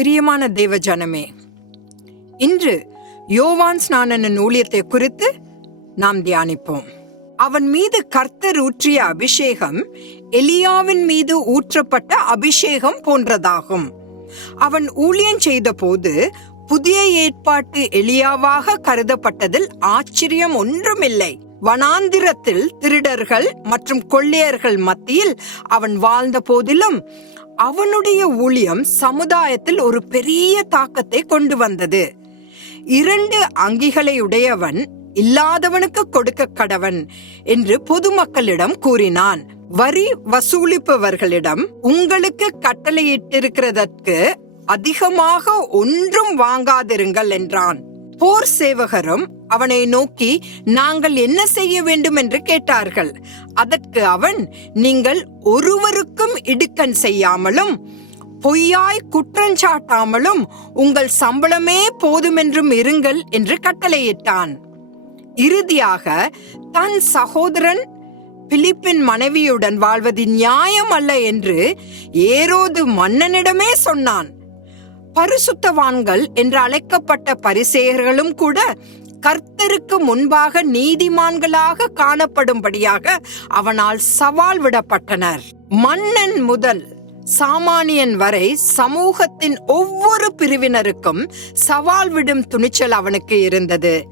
பிரியமான தேவ ஜனமே இன்று யோவான் ஸ்நானனின் ஊழியத்தை குறித்து நாம் தியானிப்போம். அவன் மீது கர்த்தர் ஊற்றிய அபிஷேகம் எலியாவின் மீது ஊற்றப்பட்ட அபிஷேகம் போன்றதாகும். அவன் ஊழியம் செய்தபோது புதிய ஏற்பாட்டு எலியாவாக கருதப்பட்டதில் ஆச்சரியம் ஒன்றுமில்லை. வனாந்திரத்தில் திருடர்கள் மற்றும் கொள்ளையர்கள் மத்தியில் அவன் வாழ்ந்த போதிலும் அவனுடைய ஊழியம் சமுதாயத்தில் ஒரு பெரிய தாக்கத்தை கொண்டு வந்தது. இரண்டு அங்கிகளை உடையவன் இல்லாதவனுக்கு கொடுக்க கடவன் என்று பொதுமக்களிடம் கூறினான். வரி வசூலிப்பவர்களிடம் உங்களுக்கு கட்டளையிட்டிருக்கிறதற்கு அதிகமாக ஒன்றும் வாங்காதிருங்கள் என்றான். போர் சேவகரும் அவனை நோக்கி நாங்கள் என்ன செய்ய வேண்டும்? என்று கேட்டார்கள். அதற்கு அவன் நீங்கள் ஒருவருக்கும் இடுக்கண் செய்யாமலும் பொய்யாய் குற்றஞ்சாட்டாமலும் உங்கள் சம்பளமே போதுமென்றும் இருங்கள் என்று கட்டளையிட்டான். இறுதியாக தன் சகோதரன் பிலிப்பின் மனைவியுடன் வாழ்வது நியாயம் அல்ல என்று ஏரோது மன்னனிடமே சொன்னான். பரிசுத்தவான்கள் என்று அழைக்கப்பட்ட பரிசேயர்களும் கூட கர்த்தருக்கு முன்பாக நீதிமான்களாக காணப்படும்படியாக அவனால் சவால் விடப்பட்டனர். மன்னன் முதல் சாமானியன் வரை சமூகத்தின் ஒவ்வொரு பிரிவினருக்கும் சவால் விடும் துணிச்சல் அவனுக்கு இருந்தது.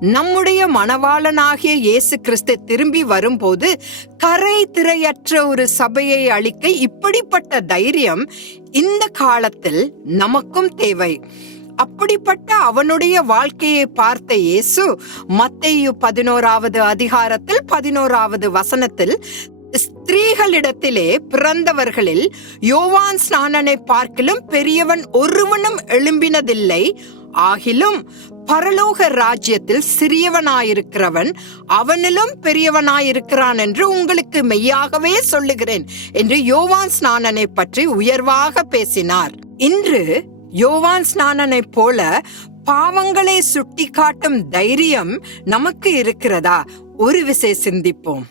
நம்முடைய மணவாளனாகிய இயேசு கிறிஸ்து திரும்பி வரும்போது கரை திரையற்ற ஒரு சபையை அளிக்க இப்படிப்பட்ட தைரியம் இந்த காலத்தில் நமக்கும் தேவை. அப்படிப்பட்ட அவனுடைய வாழ்க்கையை பார்த்த இயேசு மத்தேயு பதினோராவது அதிகாரத்தில் பதினோராவது வசனத்தில் ஸ்திரீகளிடத்திலே பிறந்தவர்களில் யோவான் ஸ்நானனை பார்க்கிலும் பெரியவன் ஒருவனும் எழும்பினதில்லை. ஆகிலும் பரலோக ராஜ்யத்தில் சிறியவனாயிருக்கிறவன் அவனிலும் பெரியவனாயிருக்கிறான் என்று உங்களுக்கு மெய்யாகவே சொல்லுகிறேன் என்று யோவான் ஸ்நானனை பற்றி உயர்வாக பேசினார். இன்று யோவான் ஸ்நானனை போல பாவங்களை சுட்டிக்காட்டும் தைரியம் நமக்கு இருக்கிறதா? ஒரு விசை சிந்திப்போம்.